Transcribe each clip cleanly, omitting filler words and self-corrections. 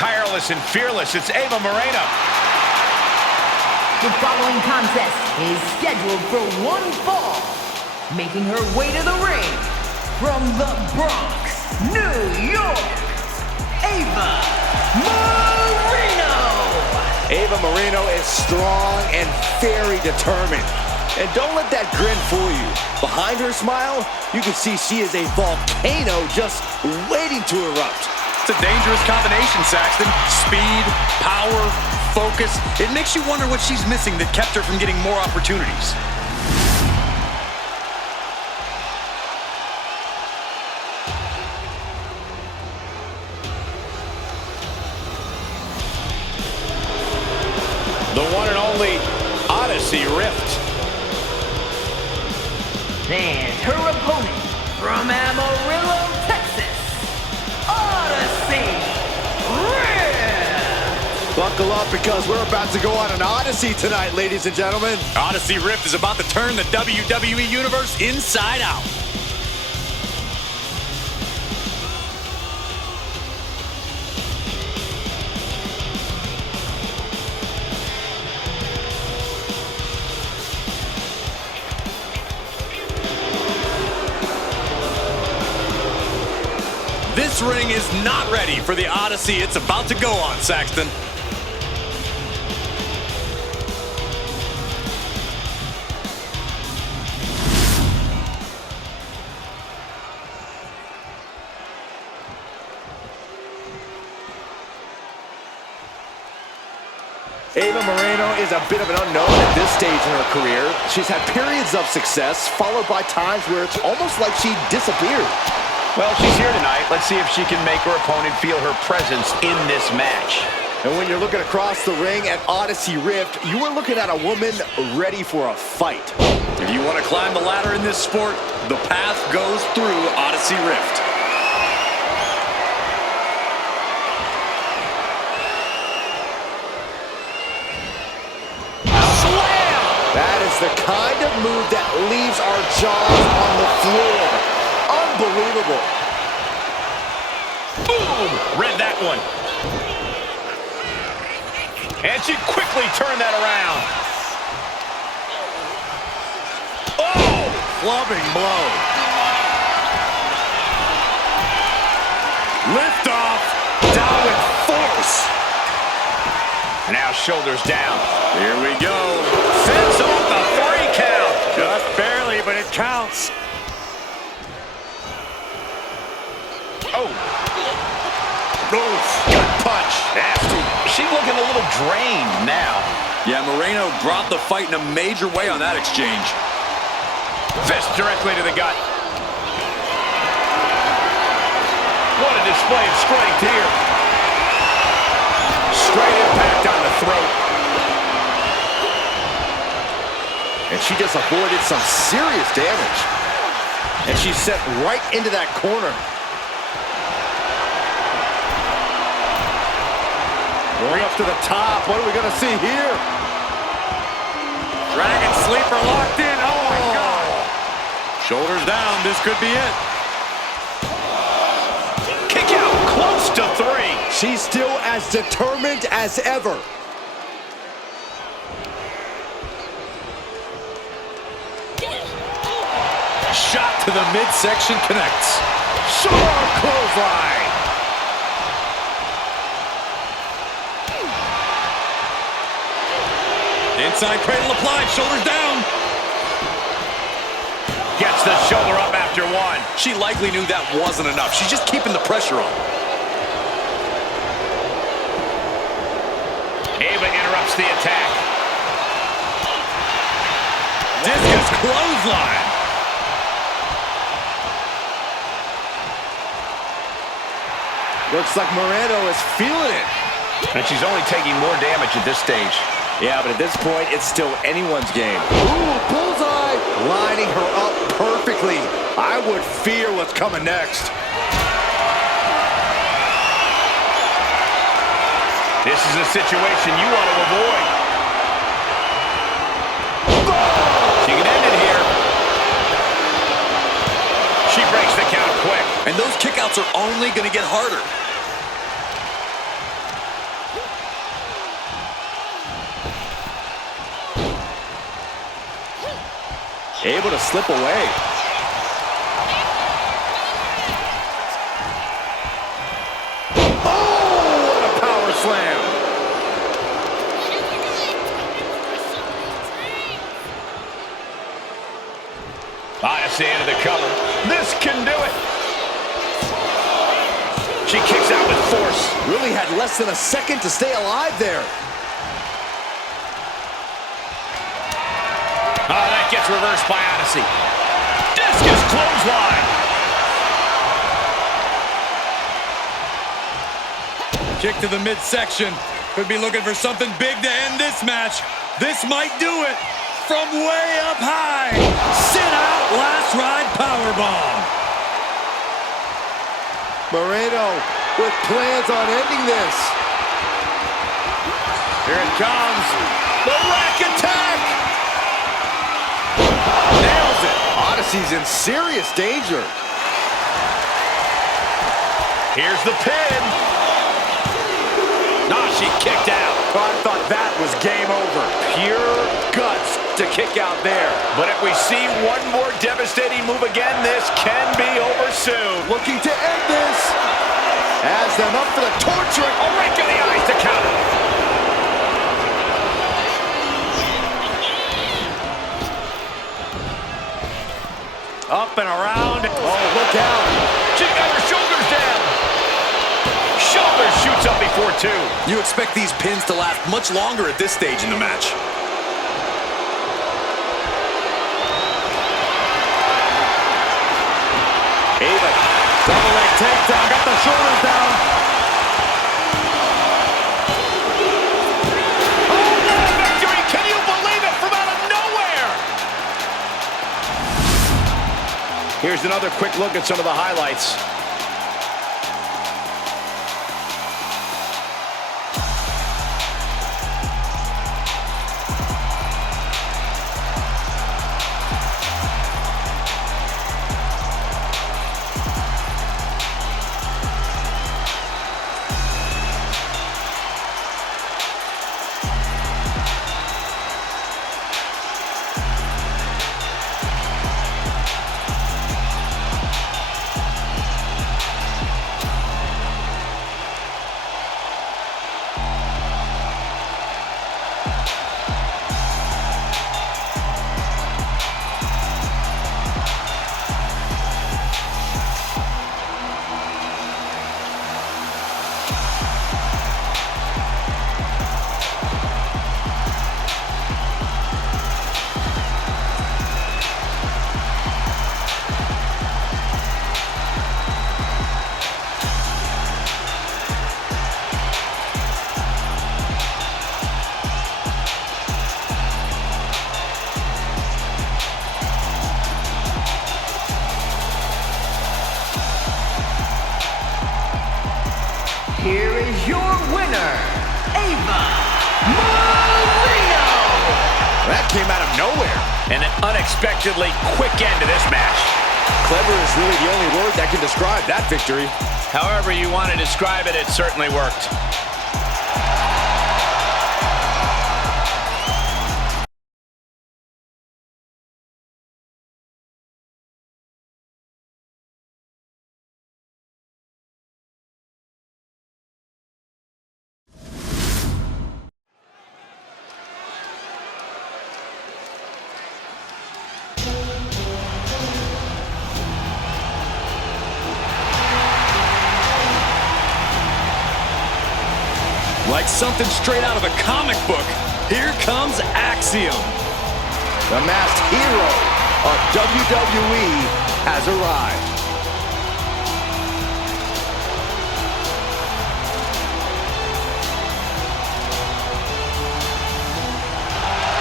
tireless and fearless. It's Ava Mereno. The following contest is scheduled for one fall. Making her way to the ring from the Bronx, New York, Ava Mereno. Ava Mereno is strong and very determined. And don't let that grin fool you. Behind her smile, you can see she is a volcano just waiting to erupt. It's a dangerous combination, Saxton. Speed, power, focus. It makes you wonder what she's missing that kept her from getting more opportunities. The one and only Odyssey Rift. And her opponent from Amarillo, Texas, Odyssey Rift. Buckle up because we're about to go on an Odyssey tonight, ladies and gentlemen. Odyssey Rift is about to turn the WWE Universe inside out. This ring is not ready for the Odyssey it's about to go on, Saxton. Ava Mereno is a bit of an unknown at this stage in her career. She's had periods of success, followed by times where it's almost like she disappeared. Well, she's here tonight. Let's see if she can make her opponent feel her presence in this match. And when you're looking across the ring at Odyssey Rift, you are looking at a woman ready for a fight. If you want to climb the ladder in this sport, the path goes through Odyssey Rift. Slam! That is the kind of move that leaves our jaws on the floor. Unbelievable. Boom! Read that one. And she quickly turned that around. Oh! Clubbing blow. Lift off. Down with force. Now shoulders down. Here we go. Sends off the 3 count. Just barely, but it counts. Oh. Oof. Gut punch. Nasty. She's looking a little drained now. Yeah, Mereno brought the fight in a major way on that exchange. Fist directly to the gut. What a display of strength here. Straight impact on the throat. And she just avoided some serious damage. And she's sent right into that corner. Going up to the top. What are we going to see here? Dragon sleeper locked in. Oh, my God. Shoulders down. This could be it. Kick out close to 3. She's still as determined as ever. Shot to the midsection connects. Sharp clothesline. Inside cradle applied, shoulders down. Gets the shoulder up after 1. She likely knew that wasn't enough. She's just keeping the pressure on. Ava interrupts the attack. Discus clothesline. Looks like Mereno is feeling it. And she's only taking more damage at this stage. Yeah, but at this point, it's still anyone's game. Ooh, bullseye! Lining her up perfectly. I would fear what's coming next. This is a situation you want to avoid. She can end it here. She breaks the count quick. And those kickouts are only going to get harder. Able to slip away. Oh, what a power slam. Odyssey into the cover. This can do it. She kicks out with force. Really had less than a second to stay alive there. Oh, that gets reversed by Odyssey. Discus clothesline. Kick to the midsection. Could be looking for something big to end this match. This might do it. From way up high. Sit out, last ride powerbomb. Mereno with plans on ending this. Here it comes. The rack attack. Nails it. Odyssey's in serious danger. Here's the pin. Ah, she kicked out. Oh, I thought that was game over. Pure guts to kick out there. But if we see one more devastating move again, this can be over soon. Looking to end this. Has them up for the torture. A rake in the eyes to counter. Up and around. Oh, look out. She got her shoulders down. Shoulder shoots up before two. You expect these pins to last much longer at this stage in the match. Ava, double leg takedown, got the shoulders down. Oh, what a victory! Can you believe it? From out of nowhere! Here's another quick look at some of the highlights. Here is your winner, Ava Mereno. That came out of nowhere. And an unexpectedly quick end to this match. Clever is really the only word that can describe that victory. However you want to describe it, it certainly worked. Like something straight out of a comic book, here comes Axiom. The masked hero of WWE has arrived.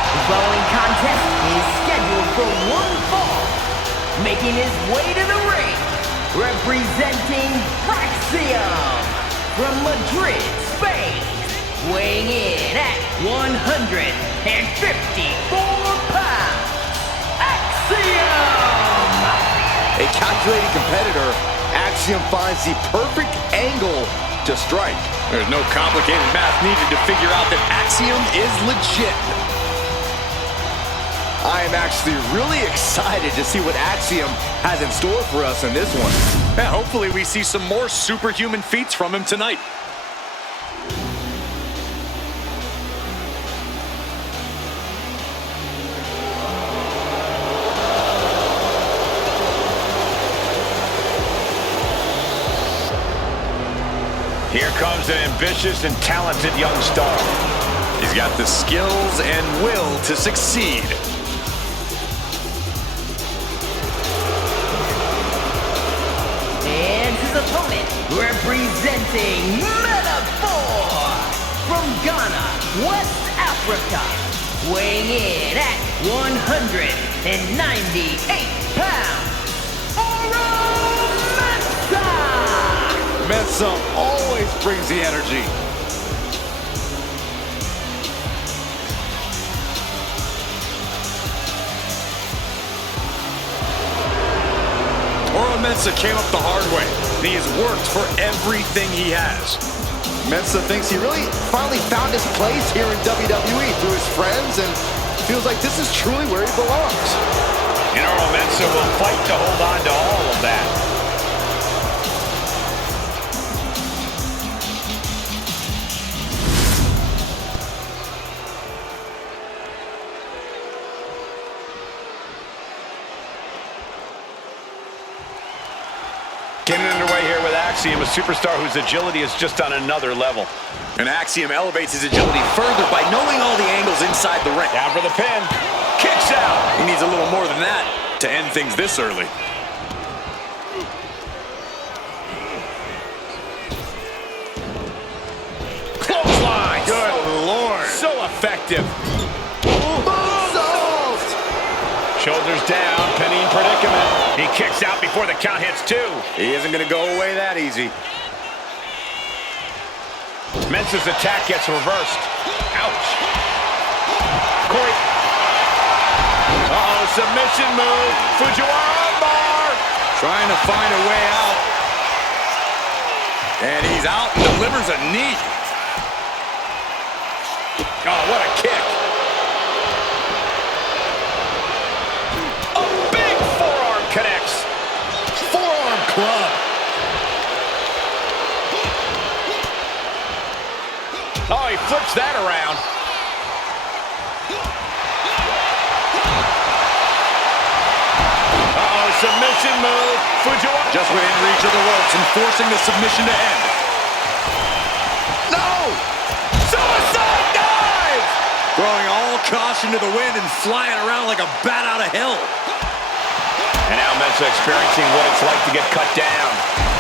The following contest is scheduled for one fall. Making his way to the ring, representing Axiom from Madrid, Spain. Weighing in at 154 pounds, Axiom! A calculated competitor, Axiom finds the perfect angle to strike. There's no complicated math needed to figure out that Axiom is legit. I am actually really excited to see what Axiom has in store for us in this one. Yeah, hopefully we see some more superhuman feats from him tonight. Here comes an ambitious and talented young star. He's got the skills and will to succeed. And his opponent, representing Metaphor from Ghana, West Africa, weighing in at 198 pounds, Mensah! Mensah always brings the energy. Mensah came up the hard way. He has worked for everything he has. Mensah thinks he really finally found his place here in WWE through his friends and feels like this is truly where he belongs. And Mensah will fight to hold on to all of that. Getting underway here with Axiom, a superstar whose agility is just on another level. And Axiom elevates his agility further by knowing all the angles inside the ring. Down for the pin. Kicks out. He needs a little more than that to end things this early. Clothesline. Good Lord. So effective. Shoulders down, pinning predicament. He kicks out before the count hits 2. He isn't going to go away that easy. Mensah's attack gets reversed. Ouch. Corey. Uh-oh, submission move. Fujiwara armbar. Trying to find a way out. And he's out and delivers a knee. Oh, what a kick. Connects. Forearm club. Oh, he flips that around. Uh-oh, submission move. Fujiwara. Just within reach of the ropes and forcing the submission to end. No! Suicide dive! Throwing all caution to the wind and flying around like a bat out of hell. And now Mensah experiencing what it's like to get cut down.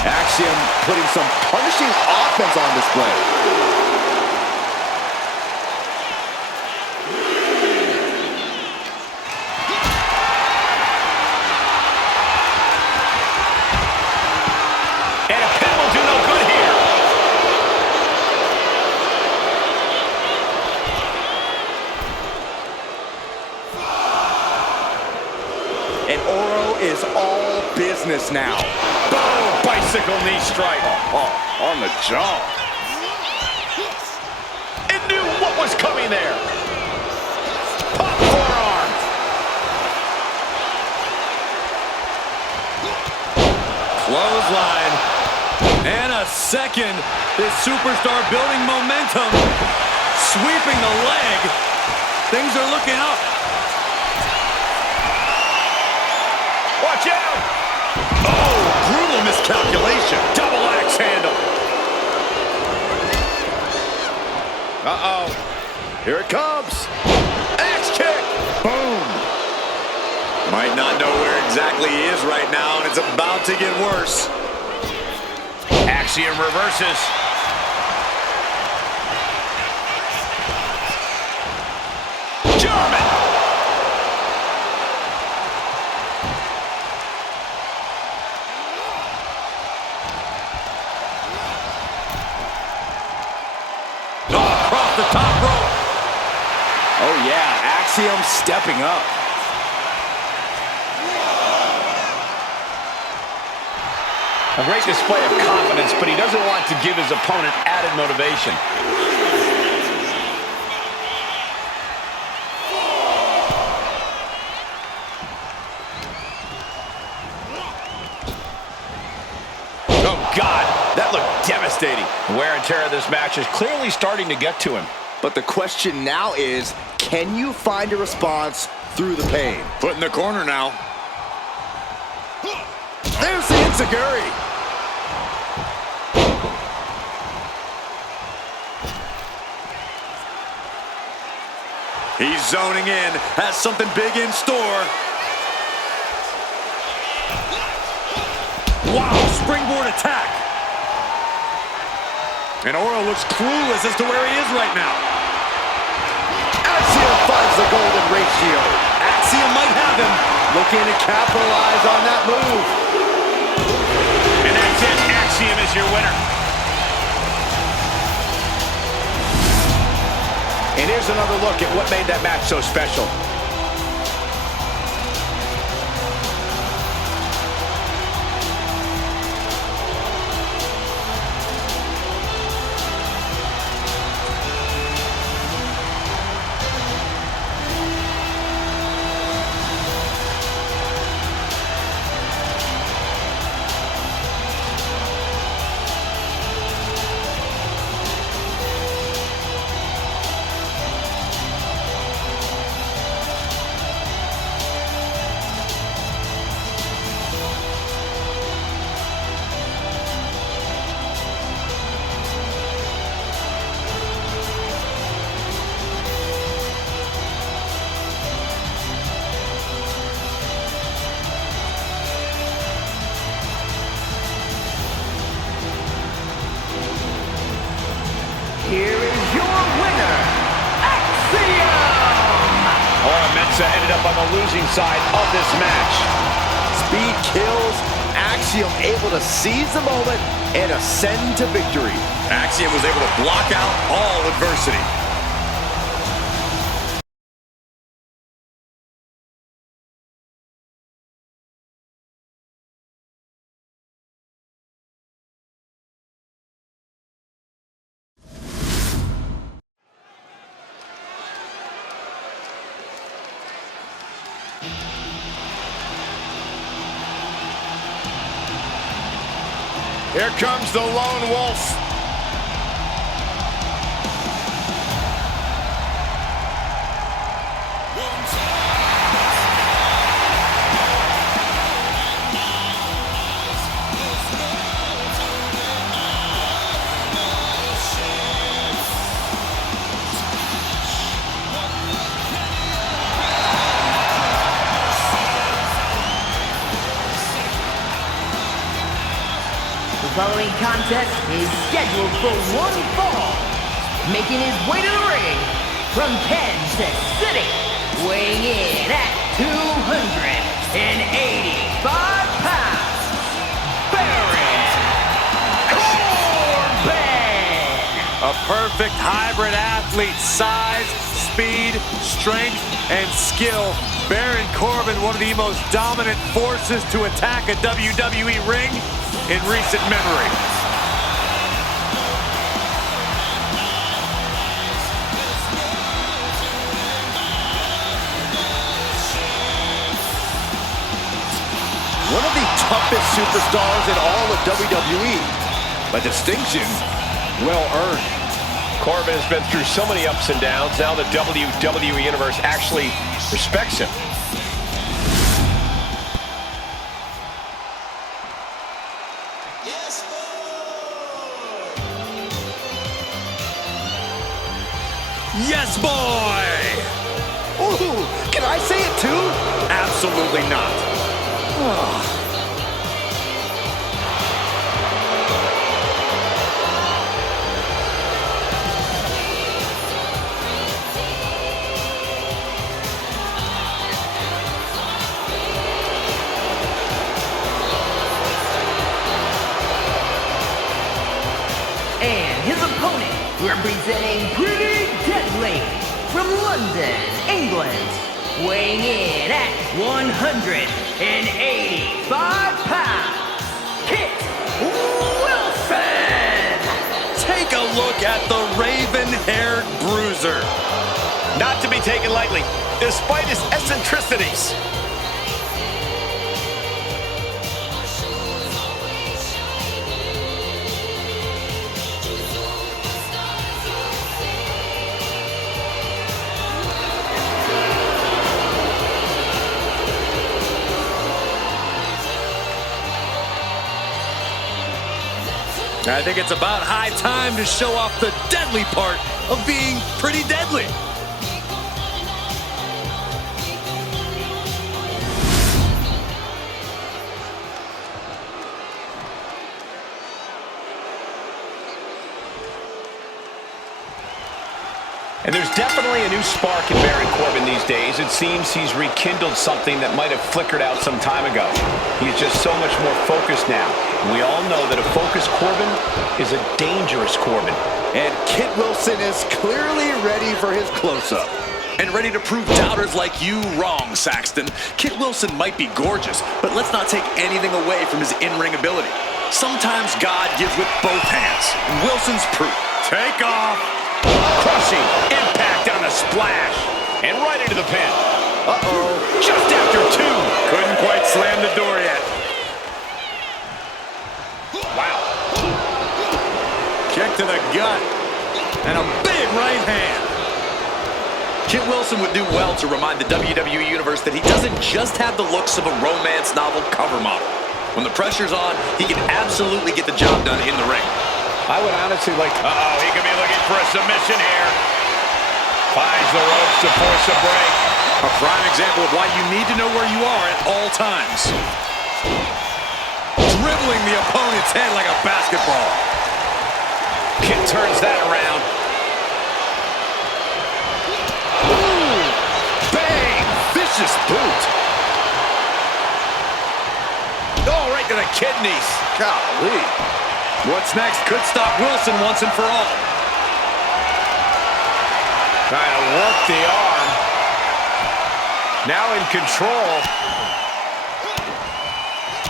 Axiom putting some punishing offense on display. And a pin will do no good here. And is all business now. Boom! Bicycle knee strike. On the jaw. It knew what was coming there. Pop forearm. Clothesline. And a second. This superstar building momentum. Sweeping the leg. Things are looking up. Watch out! Oh, brutal miscalculation. Double axe handle. Uh-oh. Here it comes. Axe kick. Boom. Might not know where exactly he is right now, and it's about to get worse. Axiom reverses. German. Across the top rope. Oh, yeah. Axiom stepping up. A great display of confidence, but he doesn't want to give his opponent added motivation. devastating. Wear and tear of this match is clearly starting to get to him. But the question now is, can you find a response through the pain? Put in the corner now. There's the enziguri. He's zoning in, has something big in store. Wow, springboard attack. And Oro looks clueless as to where he is right now. Axiom finds the golden ratio. Axiom might have him. Looking to capitalize on that move. And that's it. Axiom is your winner. And here's another look at what made that match so special. Here is your winner, Axiom! Mensah ended up on the losing side of this match. Speed kills. Axiom able to seize the moment and ascend to victory. Axiom was able to block out all adversity. Here comes the lone wolf. The following contest is scheduled for one fall. Making his way to the ring from Kansas City, weighing in at 285 pounds, Baron Corbin! A perfect hybrid athlete, size, speed, strength, and skill. Baron Corbin, one of the most dominant forces to attack a WWE ring in recent memory. One of the toughest superstars in all of WWE. A distinction well earned. Corbin has been through so many ups and downs. Now the WWE Universe actually respects him. Yes, boy! Ooh, can I say it too? Absolutely not. And his opponent, representing Pretty Deadly from London, England, weighing in at 185 pounds, Kit Wilson! Take a look at the raven-haired bruiser. Not to be taken lightly, despite his eccentricities. I think it's about high time to show off the deadly part of being pretty deadly. And there's definitely a new spark in Baron Corbin these days. It seems he's rekindled something that might have flickered out some time ago. He's just so much more focused now. And we all know that a focused Corbin is a dangerous Corbin. And Kit Wilson is clearly ready for his close-up. And ready to prove doubters like you wrong, Saxton. Kit Wilson might be gorgeous, but let's not take anything away from his in-ring ability. Sometimes God gives with both hands. Wilson's proof. Take off. Crushing impact on the splash. And right into the pin. Uh-oh. Just after two. Couldn't quite slam the door yet. Wow. Kick to the gut. And a big right hand. Kit Wilson would do well to remind the WWE Universe that he doesn't just have the looks of a romance novel cover model. When the pressure's on, he can absolutely get the job done in the ring. I would honestly like... Uh-oh, he could be looking for a submission here. Finds the ropes to force a break. A prime example of why you need to know where you are at all times. Dribbling the opponent's head like a basketball. Kit turns that around. Ooh, bang! Vicious boot. Oh, right to the kidneys. Golly. What's next could stop Wilson once and for all. Trying to work the arm. Now in control.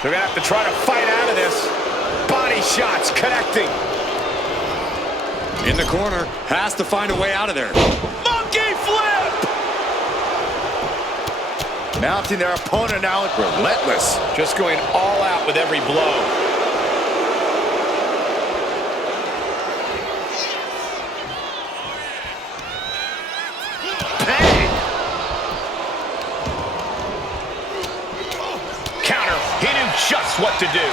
They're going to have to try to fight out of this. Body shots connecting. In the corner, has to find a way out of there. Monkey flip! Mounting their opponent now, relentless. Just going all out with every blow. Just what to do.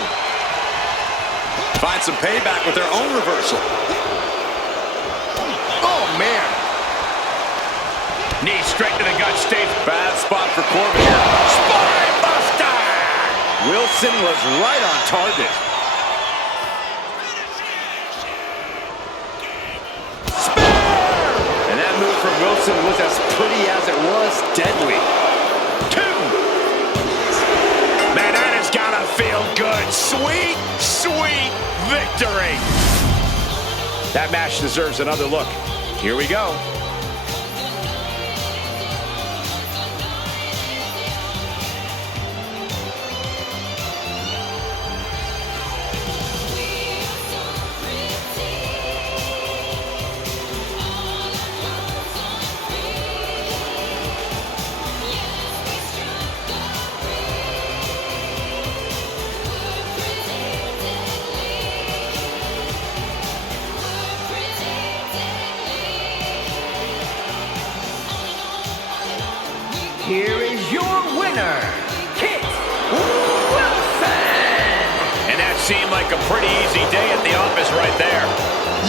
Find some payback with their own reversal. Oh, man. Knee straight to the gut, Steve. Bad spot for Corbin here. Spine buster! Wilson was right on target. Spear! And that move from Wilson was as pretty as it was deadly. Man, that has gotta feel good. Sweet, sweet victory. That match deserves another look. Here we go. Here is your winner, Kit Wilson! And that seemed like a pretty easy day at the office right there.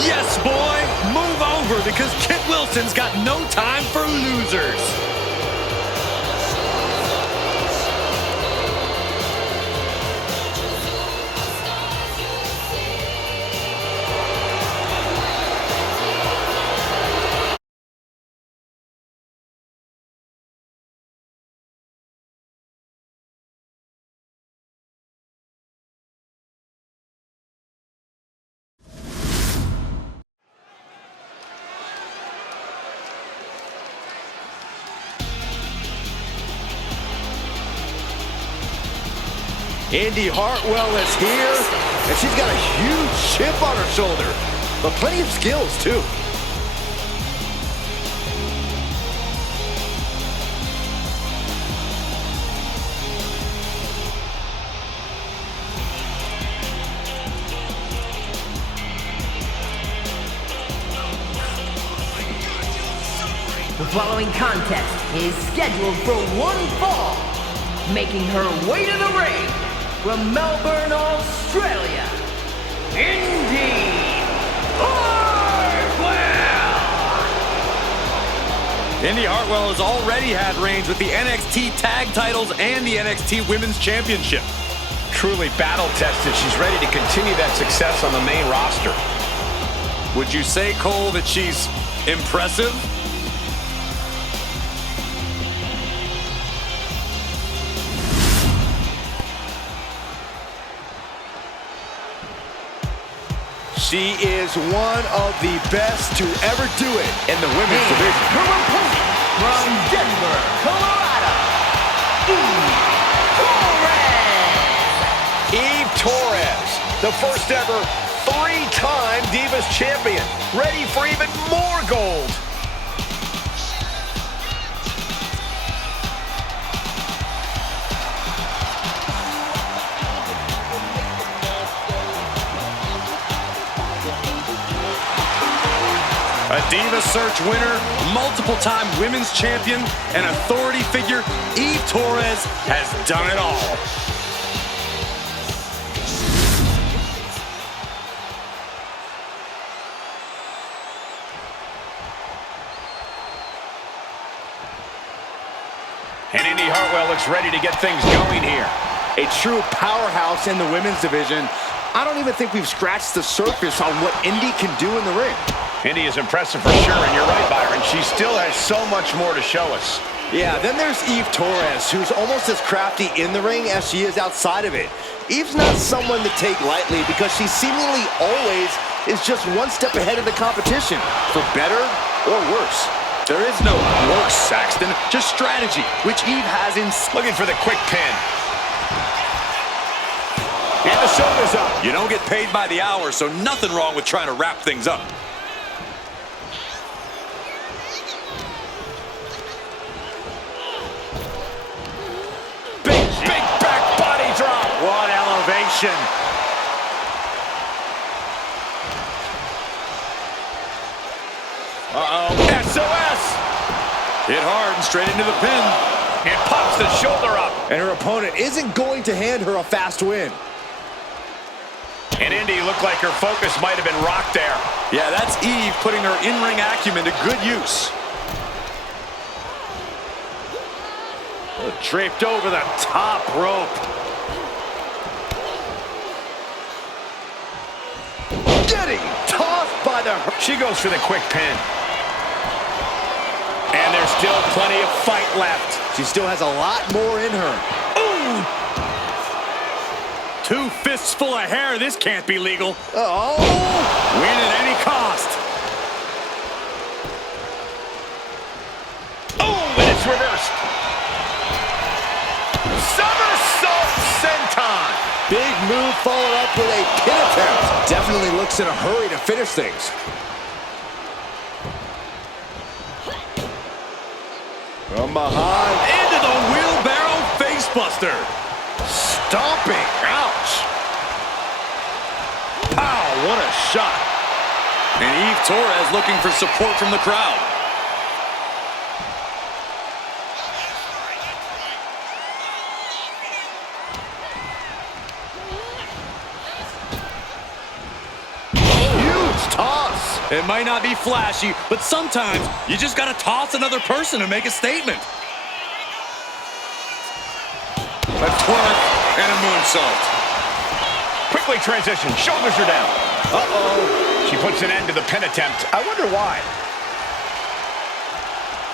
Yes, boy! Move over because Kit Wilson's got no time for losers. Indi Hartwell is here, and she's got a huge chip on her shoulder, but plenty of skills, too. The following contest is scheduled for one fall, making her way to the ring from Melbourne, Australia, Indi, Hartwell. Indi Hartwell has already had reigns with the NXT Tag Titles and the NXT Women's Championship. Truly battle-tested. She's ready to continue that success on the main roster. Would you say, Cole, that she's impressive? She is one of the best to ever do it in the women's division. Her opponent from Denver, Colorado, Eve Torres, the first ever three-time Divas champion, ready for even more gold. A Diva Search winner, multiple-time women's champion, and authority figure, Eve Torres has done it all. And Indi Hartwell looks ready to get things going here. A true powerhouse in the women's division. I don't even think we've scratched the surface on what Indi can do in the ring. Indi is impressive for sure, and you're right, Byron. She still has so much more to show us. Yeah, then there's Eve Torres, who's almost as crafty in the ring as she is outside of it. Eve's not someone to take lightly because she seemingly always is just one step ahead of the competition, for better or worse. There is no work, Saxton, just strategy, which Eve has in... Looking for the quick pin. And the shoulders up. You don't get paid by the hour, so nothing wrong with trying to wrap things up. Big back body drop. What elevation. SOS. Hit hard and straight into the pin. And pops the shoulder up. And her opponent isn't going to hand her a fast win. And Indi looked like her focus might have been rocked there. Yeah, that's Eve putting her in-ring acumen to good use. Draped over the top rope. Getting tossed by the... She goes for the quick pin. And there's still plenty of fight left. She still has a lot more in her. Ooh! 2 fists full of hair. This can't be legal. Oh! Win at any cost. Oh, and it's reversed. Somersault senton. Big move followed up with a pin attempt. Definitely looks in a hurry to finish things. From behind. Into the wheelbarrow facebuster. Stomping. Ouch. Pow, what a shot. And Eve Torres looking for support from the crowd. It might not be flashy, but sometimes you just gotta toss another person to make a statement. A twerk and a moonsault. Quickly transition, shoulders are down. Uh-oh. She puts an end to the pin attempt. I wonder why.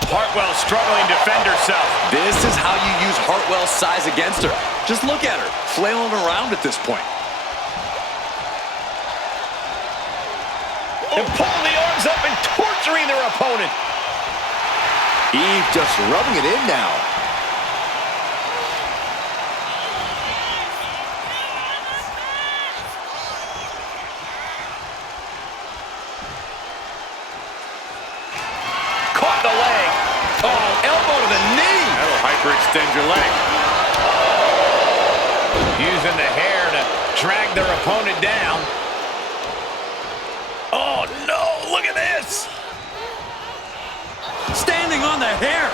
Hartwell struggling to defend herself. This is how you use Hartwell's size against her. Just look at her, flailing around at this point. And pulling the arms up and torturing their opponent. Eve just rubbing it in now. Caught the leg. Oh, elbow to the knee. That'll hyperextend your leg. Using the hair to drag their opponent down. Oh, no, look at this. Standing on the hair.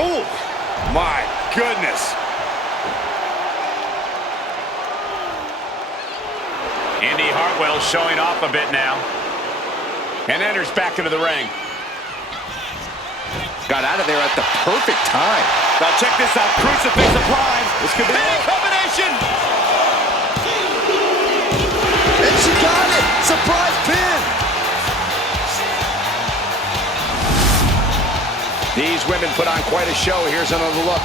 Oh, my goodness. Indi Hartwell showing off a bit now. And enters back into the ring. Got out of there at the perfect time. Now check this out. Crucifix applied. This could be big combination. And she got it. Surprise pin. These women put on quite a show. Here's another look.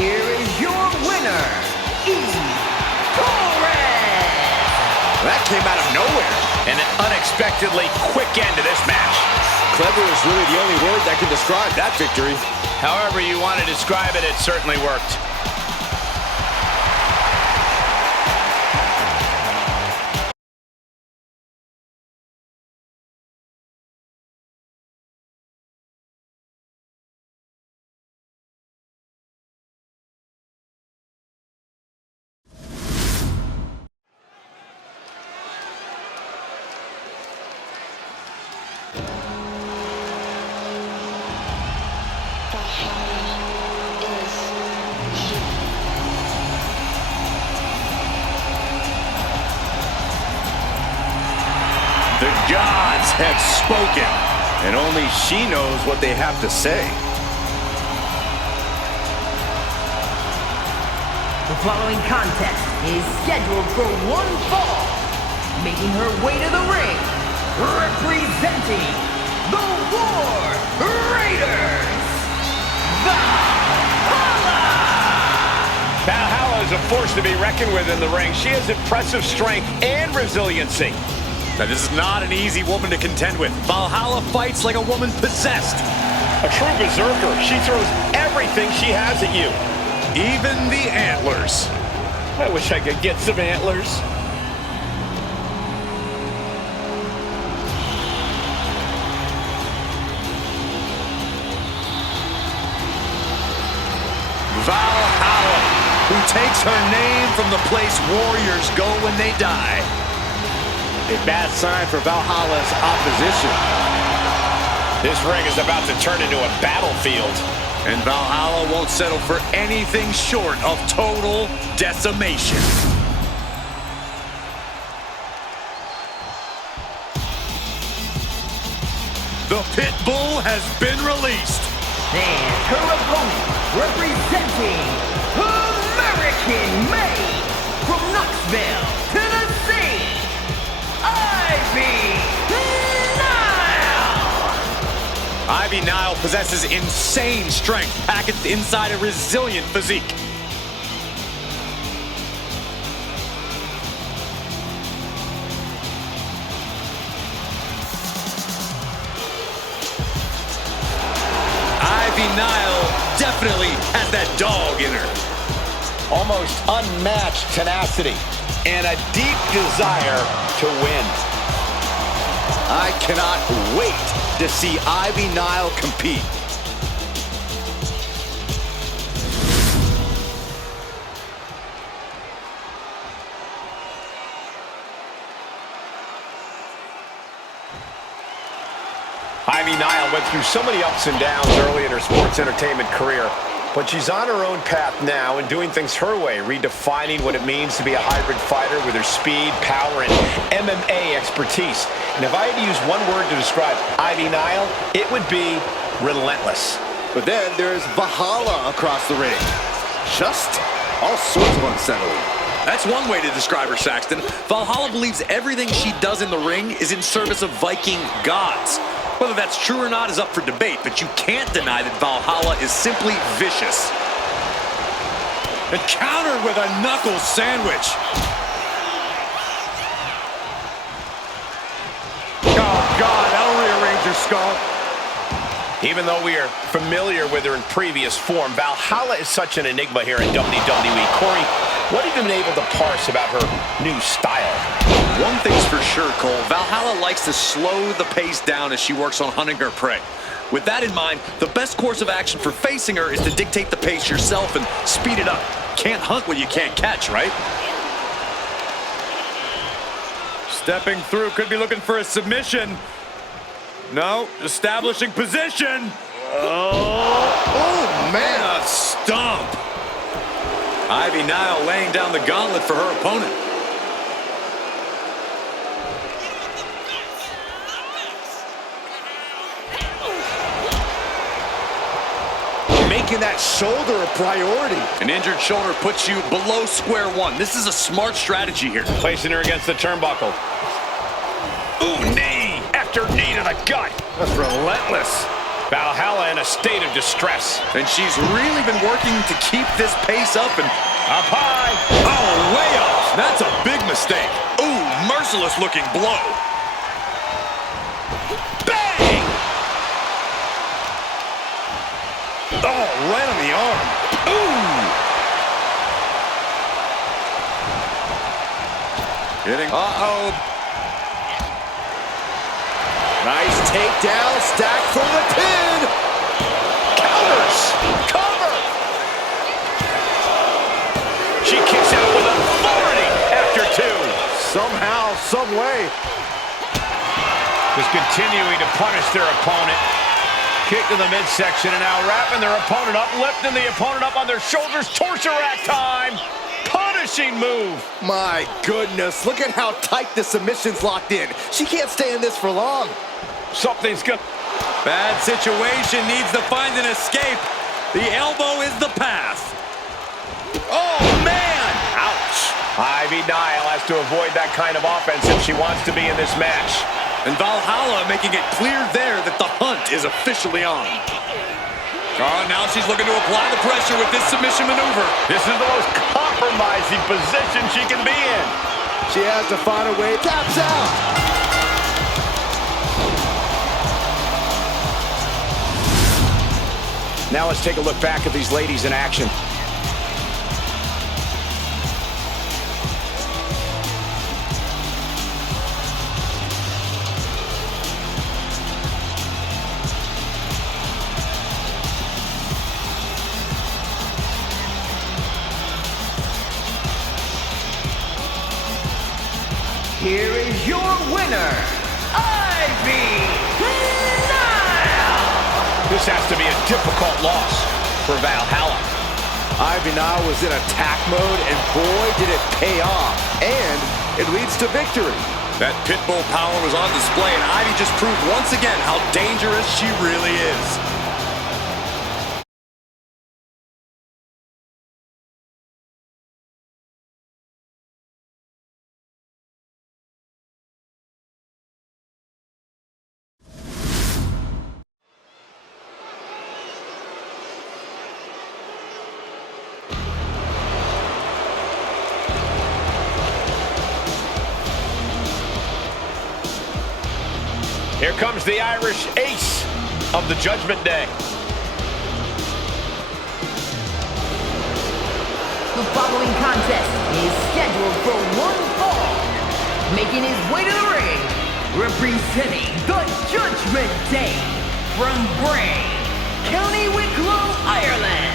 Here is your winner, Torres! That came out of nowhere. And an unexpectedly quick end to this match. Clever is really the only word that can describe that victory. However you want to describe it, it certainly worked. The gods have spoken, and only she knows what they have to say. The following contest is scheduled for one fall. Making her way to the ring, representing the War Raiders, Valhalla! Valhalla is a force to be reckoned with in the ring. She has impressive strength and resiliency. Now, this is not an easy woman to contend with. Valhalla fights like a woman possessed. A true berserker. She throws everything she has at you. Even the antlers. I wish I could get some antlers. Valhalla, who takes her name from the place warriors go when they die. A bad sign for Valhalla's opposition. This ring is about to turn into a battlefield. And Valhalla won't settle for anything short of total decimation. The pit bull has been released. And her opponent, representing American-made from Knoxville, Tennessee, Nile possesses insane strength packaged inside a resilient physique. Nile definitely has that dog in her. Almost unmatched tenacity and a deep desire to win. I cannot wait to see Nile compete. Nile went through so many ups and downs early in her sports entertainment career, but she's on her own path now and doing things her way, redefining what it means to be a hybrid fighter with her speed, power, and MMA expertise. And if I had to use one word to describe Nile, it would be relentless. But then there's Valhalla across the ring. Just all sorts of unsettling. That's one way to describe her, Saxton. Valhalla believes everything she does in the ring is in service of Viking gods. Whether that's true or not is up for debate, but you can't deny that Valhalla is simply vicious. And countered with a knuckle sandwich. Oh, God, that'll rearrange her skull. Even though we are familiar with her in previous form, Valhalla is such an enigma here in WWE. Corey, What have you been able to parse about her new style? One thing's for sure, Cole. Valhalla likes to slow the pace down as she works on hunting her prey. With that in mind, the best course of action for facing her is to dictate the pace yourself and speed it up. Can't hunt what you can't catch, right? Stepping through, could be looking for a submission. No, establishing position. Oh, man. A stomp. Nile laying down the gauntlet for her opponent. Making that shoulder a priority. An injured shoulder puts you below square one. This is a smart strategy here. Placing her against the turnbuckle. Ooh, knee after knee to the gut. That's relentless. Valhalla in a state of distress. And she's really been working to keep this pace up and up high. Oh, way off. That's a big mistake. Ooh, merciless looking blow. Bang! Oh, right on the arm. Ooh! Hitting. Uh-oh. Nice takedown, stack for the pin. Counters. Cover. She kicks out with authority after two. Somehow, some way. Just continuing to punish their opponent. Kick to the midsection and now wrapping their opponent up, lifting the opponent up on their shoulders. Torture rack time. Punishing move. My goodness, look at how tight the submission's locked in. She can't stay in this for long. Something's good. Bad situation, needs to find an escape. The elbow is the path. Oh, man! Ouch. Nile has to avoid that kind of offense if she wants to be in this match. And Valhalla making it clear there that the hunt is officially on. Oh, now she's looking to apply the pressure with this submission maneuver. This is the most compromising position she can be in. She has to find a way. Taps out. Now let's take a look back at these ladies in action. Here is your winner, Nile. This has to be a difficult loss for Valhalla. Nile was in attack mode, and boy, did it pay off. And it leads to victory. That pit bull power was on display, and Ivy just proved once again how dangerous she really is. Here comes the Irish ace of the Judgment Day. The following contest is scheduled for one fall. Making his way to the ring, representing the Judgment Day from Bray, County Wicklow, Ireland.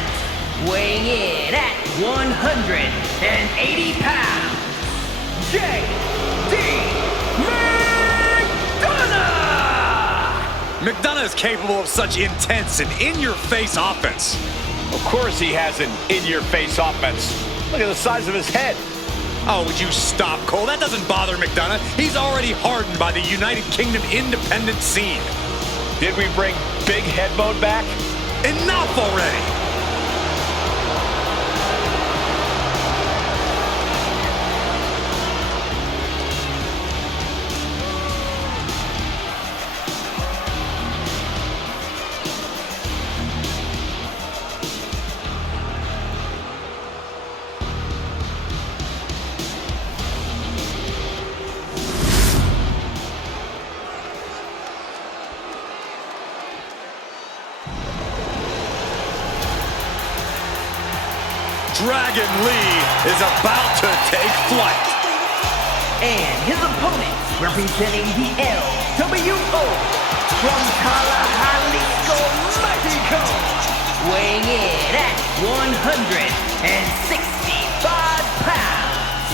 Weighing in at 180 pounds, J.D. McDonagh is capable of such intense and in-your-face offense. Of course he has an in-your-face offense. Look at the size of his head. Oh, would you stop, Cole? That doesn't bother McDonagh. He's already hardened by the United Kingdom independent scene. Did we bring big head mode back? Enough already! Dragon Lee is about to take flight. And his opponent, representing the LWO from Tallahassee, Mexico, weighing in at 165 pounds,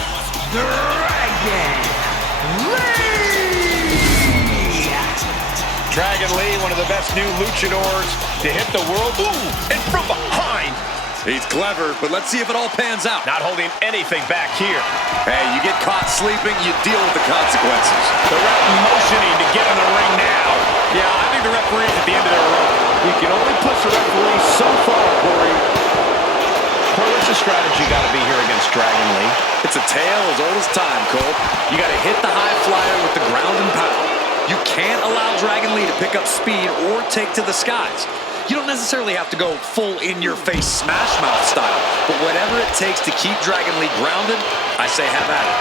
Dragon Lee! Dragon Lee, one of the best new luchadors to hit the world. Ooh, and from behind. He's clever, but let's see if it all pans out. Not holding anything back here. Hey, you get caught sleeping, you deal with the consequences. The ref motioning to get in the ring now. Yeah, I think the referee's at the end of their rope. You can only push the referee so far, Corey. Corey, what's the strategy got to be here against Dragon Lee? It's a tale as old as time, Cole. You got to hit the high flyer with the ground and pound. You can't allow Dragon Lee to pick up speed or take to the skies. You don't necessarily have to go full in-your-face smash mouth style, but whatever it takes to keep Dragon Lee grounded, I say have at it.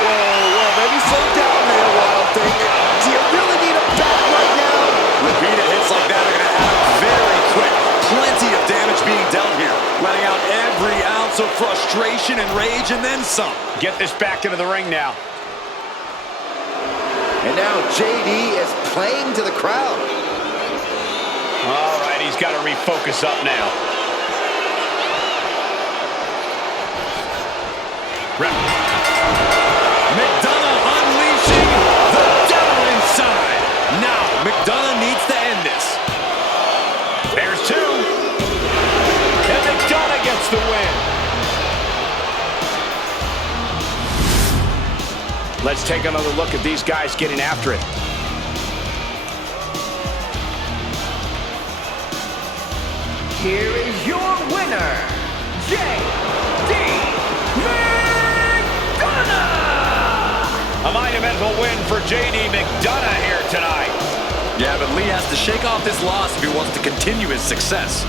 Whoa, maybe slow down there, Wild Thing. Do you really need a bat right now? Repeated hits like that are going to add up very quick. Plenty of damage being dealt here, letting out every ounce of frustration and rage and then some. Get this back into the ring now. And now JD is playing to the crowd. All right, he's got to refocus up now. McDonagh unleashing the devil inside. Now, McDonagh needs to end this. There's two. And McDonagh gets the win. Let's take another look at these guys getting after it. Here is your winner, J.D. McDonagh! A monumental win for J.D. McDonagh here tonight. Yeah, but Lee has to shake off this loss if he wants to continue his success.